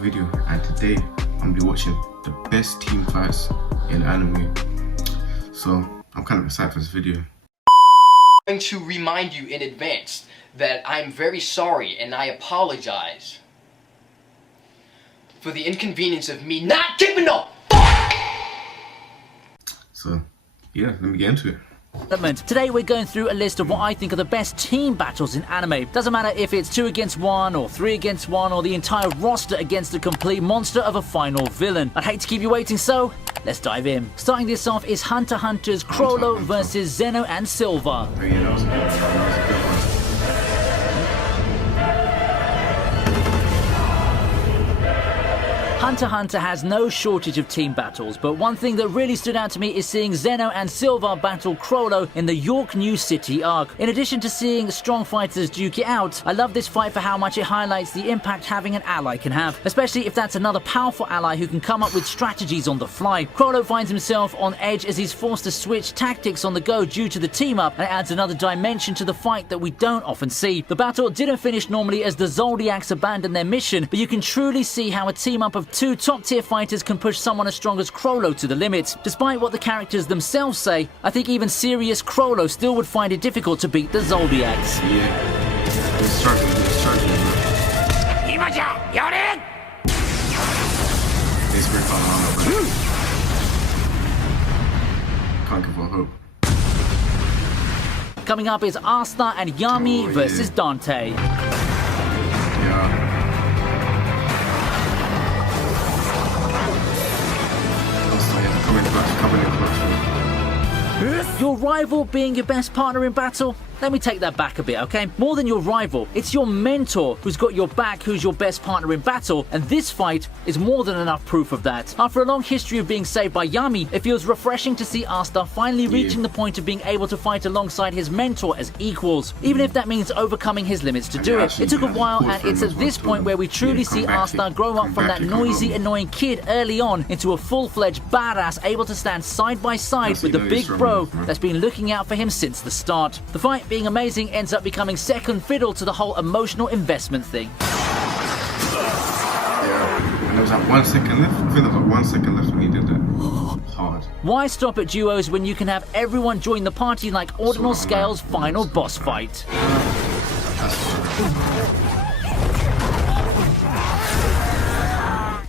Video, and today I'm gonna be watching the best team fights in anime. So I'm kind of excited for this video. I'm going to remind you in advance that I'm very sorry and I apologize for the inconvenience of me not giving a fuck. So yeah, let me get into it. Today we're going through a list of what I think are the best team battles in anime. Doesn't matter if it's 2 against 1 or 3 against 1 or the entire roster against a complete monster of a final villain. I'd hate to keep you waiting, so let's dive in. Starting this off is Hunter x Hunter's Chrollo versus Zeno and Silva. Oh, yeah, that was a good one. Hunter x Hunter has no shortage of team battles, but one thing that really stood out to me is seeing Zeno and Silva battle Chrollo in the York New City arc. In addition to seeing strong fighters duke it out, I love this fight for how much it highlights the impact having an ally can have, especially if that's another powerful ally who can come up with strategies on the fly. Chrollo finds himself on edge as he's forced to switch tactics on the go due to the team up, and it adds another dimension to the fight that we don't often see. The battle didn't finish normally as the Zoldyaks abandoned their mission, but you can truly see how a team up of 2 top-tier fighters can push someone as strong as Chrollo to the limit. Despite what the characters themselves say, I think even serious Chrollo still would find it difficult to beat the Zoldyaks. Yeah, he's struggling. He's very fun on it, can't give up hope. Coming up is Asta and Yami versus Dante. Yeah. Your rival being your best partner in battle? Let me take that back a bit, okay? More than your rival, it's your mentor who's got your back, who's your best partner in battle, and this fight is more than enough proof of that. After a long history of being saved by Yami, it feels refreshing to see Asta finally reaching the point of being able to fight alongside his mentor as equals, even if that means overcoming his limits to do it. It took a while, and it's at this point where we truly see Asta grow up from that noisy, annoying kid early on into a full-fledged badass able to stand side by side with the big bro that's been looking out for him since the start. The fight being amazing ends up becoming second fiddle to the whole emotional investment thing. Yeah, and there was like 1 second left. I think there was like 1 second left when he did that. Hard. Why stop at duos when you can have everyone join the party like Ordinal Scale's final boss fight?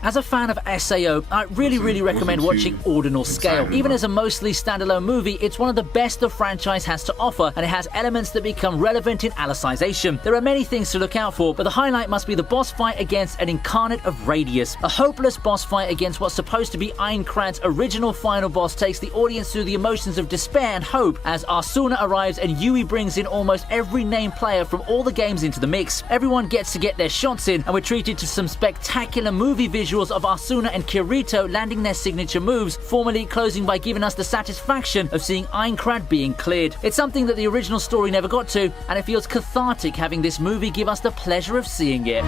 As a fan of SAO, I really recommend watching Ordinal Scale. Even as a mostly standalone movie, it's one of the best the franchise has to offer, and it has elements that become relevant in Alicization. There are many things to look out for, but the highlight must be the boss fight against an incarnate of Radius. A hopeless boss fight against what's supposed to be Aincrad's original final boss takes the audience through the emotions of despair and hope as Arsuna arrives and Yui brings in almost every named player from all the games into the mix. Everyone gets to get their shots in, and we're treated to some spectacular movie visuals of Arsuna and Kirito landing their signature moves, formally closing by giving us the satisfaction of seeing Aincrad being cleared. It's something that the original story never got to, and it feels cathartic having this movie give us the pleasure of seeing it.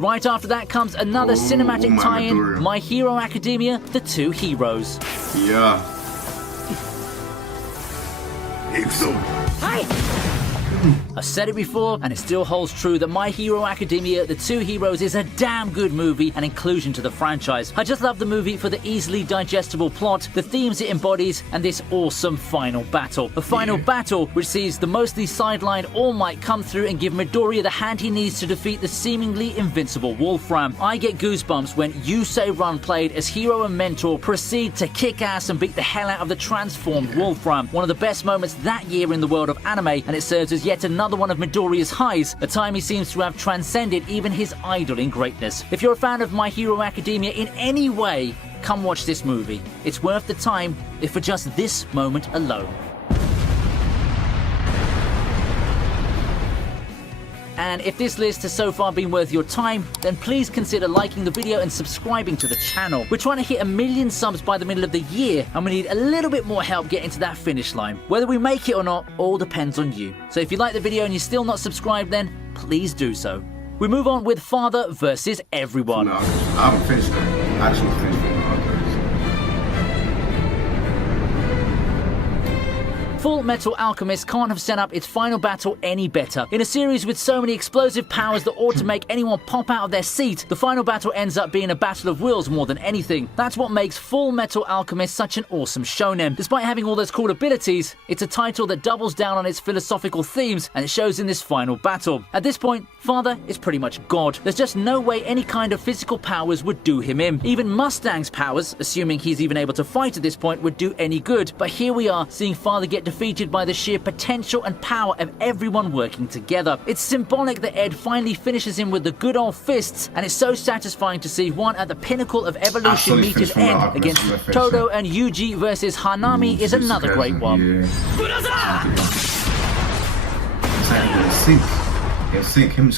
Right after that comes another cinematic tie-in, My Hero Academia, The Two Heroes. Yeah. I've said it before, and it still holds true that My Hero Academia, The Two Heroes is a damn good movie and inclusion to the franchise. I just love the movie for the easily digestible plot, the themes it embodies, and this awesome final battle. A final battle which sees the mostly sidelined All Might come through and give Midoriya the hand he needs to defeat the seemingly invincible Wolfram. I get goosebumps when Yusei Run played as hero and mentor proceed to kick ass and beat the hell out of the transformed Wolfram. One of the best moments that year in the world of anime, and it serves as yet another one of Midoriya's highs, a time he seems to have transcended even his idol in greatness. If you're a fan of My Hero Academia in any way, come watch this movie. It's worth the time, if for just this moment alone. And if this list has so far been worth your time, then please consider liking the video and subscribing to the channel. We're trying to hit 1 million subs by the middle of the year, and we need a little bit more help getting to that finish line. Whether we make it or not, all depends on you. So if you like the video and you're still not subscribed, then please do so. We move on with Father versus Everyone. No, I haven't finished it. I actually finished it. Full Metal Alchemist can't have set up its final battle any better. In a series with so many explosive powers that ought to make anyone pop out of their seat, the final battle ends up being a battle of wills more than anything. That's what makes Full Metal Alchemist such an awesome shonen. Despite having all those cool abilities, it's a title that doubles down on its philosophical themes, and it shows in this final battle. At this point, Father is pretty much God. There's just no way any kind of physical powers would do him in. Even Mustang's powers, assuming he's even able to fight at this point, would do any good. But here we are, seeing Father get defeated by the sheer potential and power of everyone working together. It's symbolic that Ed finally finishes him with the good old fists, and it's so satisfying to see one at the pinnacle of evolution meet his end against Todo and Yuji versus Hanami is another great one.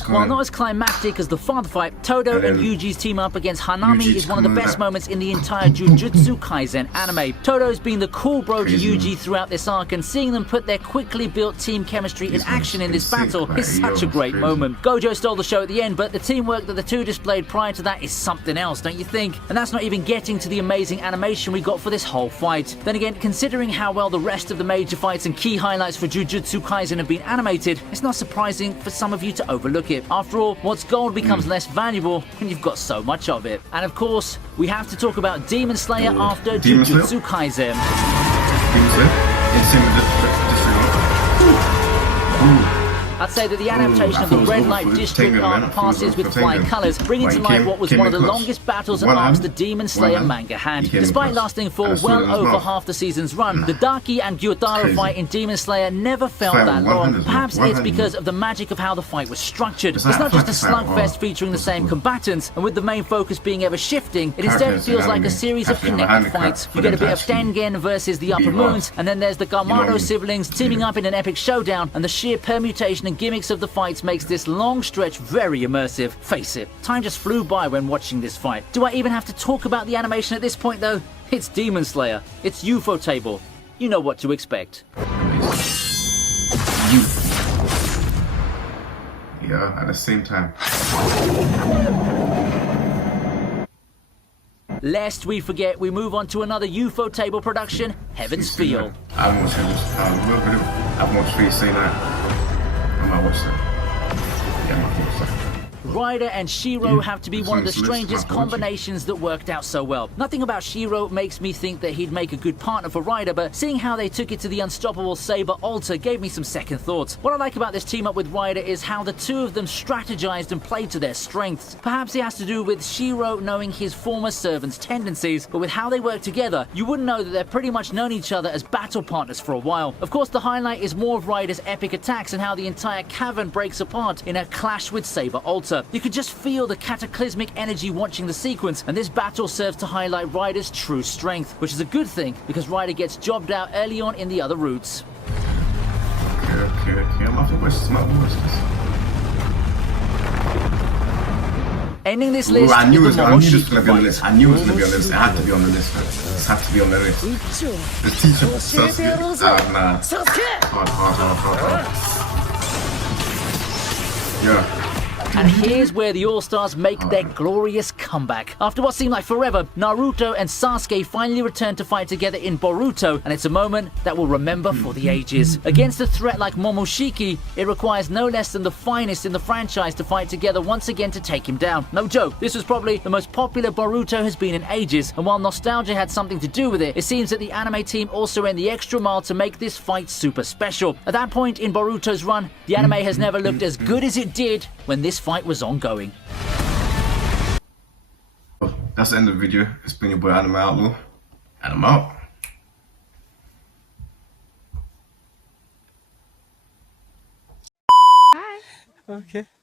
While not as climactic as the Father fight, Todo and Yuji's team up against Hanami is one of the best moments in the entire Jujutsu Kaisen anime. Todo's been the cool bro to Yuji throughout this arc, and seeing them put their quickly built team chemistry in action in this battle is such a great moment. Gojo stole the show at the end, but the teamwork that the two displayed prior to that is something else, don't you think? And that's not even getting to the amazing animation we got for this whole fight. Then again, considering how well the rest of the major fights and key highlights for Jujutsu Kaisen have been animated, it's not surprising for some of you to overlook it. After all, what's gold becomes less valuable when you've got so much of it. And of course, we have to talk about Demon Slayer after Jujutsu Kaisen. Demon Slayer? I'd say that the adaptation of the Red Light District arc passes with flying colours, bringing to life what was one of the longest battles and arcs the Demon Slayer manga had. Despite lasting for well over half the season's run, the Daki and Gyutaro fight in Demon Slayer never felt that long. Perhaps it's because of the magic of how the fight was structured. It's not just a slugfest featuring the same combatants, and with the main focus being ever shifting, it instead feels like a series of connected fights. You get a bit of Tengen versus the Upper Moons, and then there's the Garmano siblings teaming up in an epic showdown, and the sheer permutation and gimmicks of the fights makes this long stretch very immersive. Face it, time just flew by when watching this fight. Do I even have to talk about the animation at this point though? It's Demon Slayer. It's Ufotable. You know what to expect. Yeah, at the same time. Lest we forget, we move on to another Ufotable production, Heaven's Feel. I haven't watched it. I haven't watched Feel say that. I might watch that. Yeah, I might watch that. Ryder and Shiro have to be one of the strangest combinations that worked out so well. Nothing about Shiro makes me think that he'd make a good partner for Ryder, but seeing how they took it to the unstoppable Saber Alter gave me some second thoughts. What I like about this team up with Ryder is how the two of them strategized and played to their strengths. Perhaps it has to do with Shiro knowing his former servant's tendencies, but with how they work together, you wouldn't know that they've pretty much known each other as battle partners for a while. Of course, the highlight is more of Ryder's epic attacks and how the entire cavern breaks apart in a clash with Saber Alter. You could just feel the cataclysmic energy watching the sequence, and this battle serves to highlight Ryder's true strength, which is a good thing because Ryder gets jobbed out early on in the other routes. Okay. I'm off the West. Ending this list, I knew it was going to be on the list. I knew it was going to be on the list. It had to be on the list. It had to be on the list. The teacher, Sasuke. Hard. Yeah. And here's where the All-Stars make their glorious comeback. After what seemed like forever, Naruto and Sasuke finally return to fight together in Boruto, and it's a moment that we'll remember for the ages. Against a threat like Momoshiki, it requires no less than the finest in the franchise to fight together once again to take him down. No joke, this was probably the most popular Boruto has been in ages, and while nostalgia had something to do with it, it seems that the anime team also went the extra mile to make this fight super special. At that point in Boruto's run, the anime has never looked as good as it did when this fight was ongoing. That's the end of the video. It's been your boy Anime Outlaw, and I'm out. Okay.